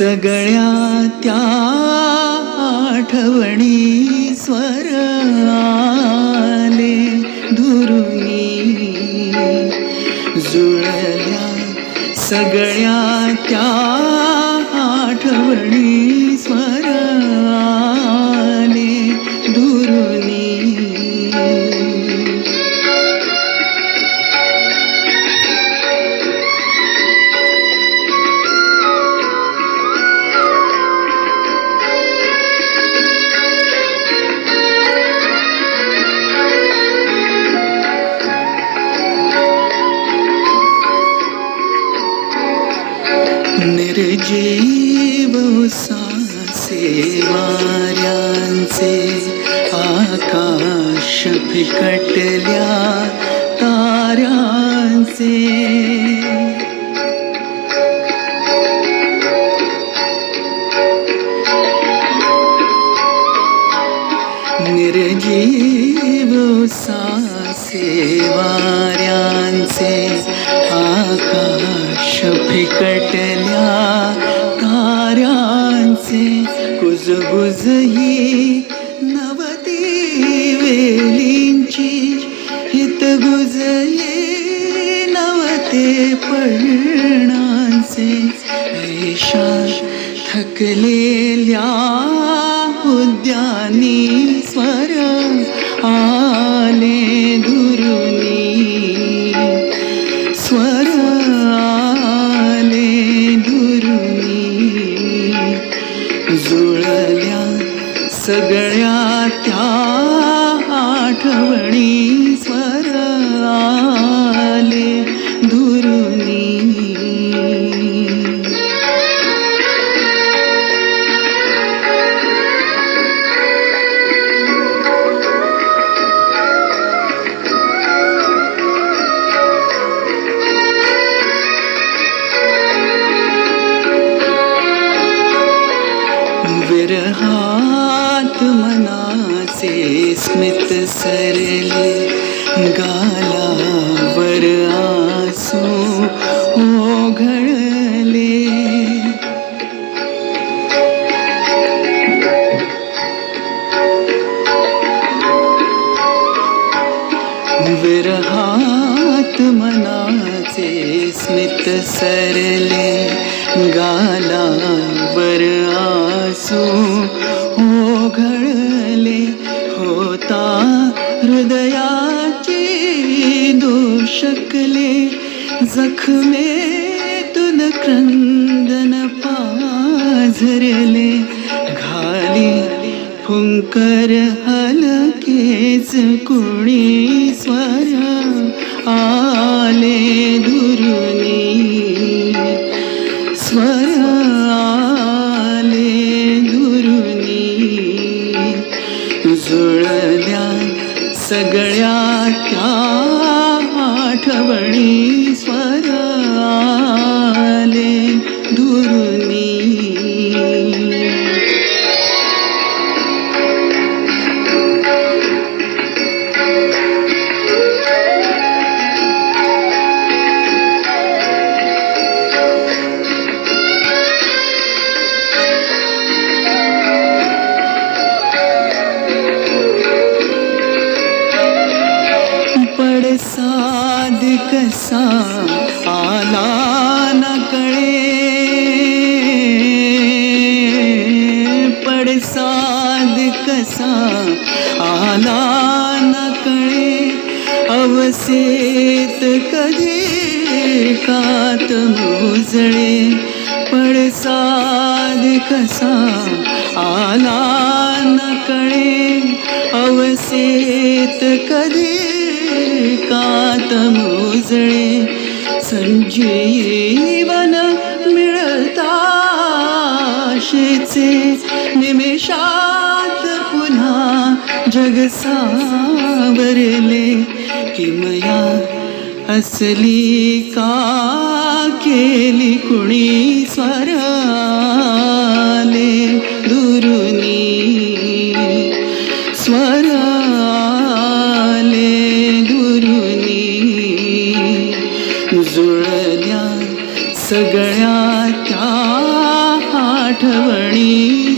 सगळ्या त्या आठवणी स्वर आले दुरुनी जुळल्या सगळ्या त्या आठवणी स्वर आले दुरुनी निर्जीव सासे वाऱ्यांचे आकाश फिकटल्या ताऱ्यांचे निर्जीव सासे वाऱ्यांचे आकाश फिकटल्या ताऱ्यांचे कुजबुज ही नवती वेलींची हितगुज ही नवते पळणांचे ऐशा थकलेल्या उद्यानी स्वर आले दुरुनी स्वर आले दुरुनी जुळल्या सगळ्या त्या आठवणी स्वर आले दुरुनी विरहात मनाचे स्मित सरले गालावर आसू ओघळले विरहात मनाचे स्मित सरले गालावर आसू ओघळले होता हृदयाची दोषकले जखमेतून क्रंदन पाझरले घाली फुंकर हलकेच कुणी स्वर आले दुरुनी स्वर आले दुरुनी जुळल्या सगळ्या त्या आठवणी स्वर आले दुरुनी पडसाद कसा आला न कळे पडसाद कसा आला न कळे अवसेत कधी कात मोजळे पडसाद कसा आला न कळे अवसेत कधी कात मोजळे संजीवन मिळताशेचे निमेषात पुन्हा जग सावरले किमया असली का केली कुणी स्वर आले दुरुनी स्वर जुळल्या सगळ्या त्या आठवणी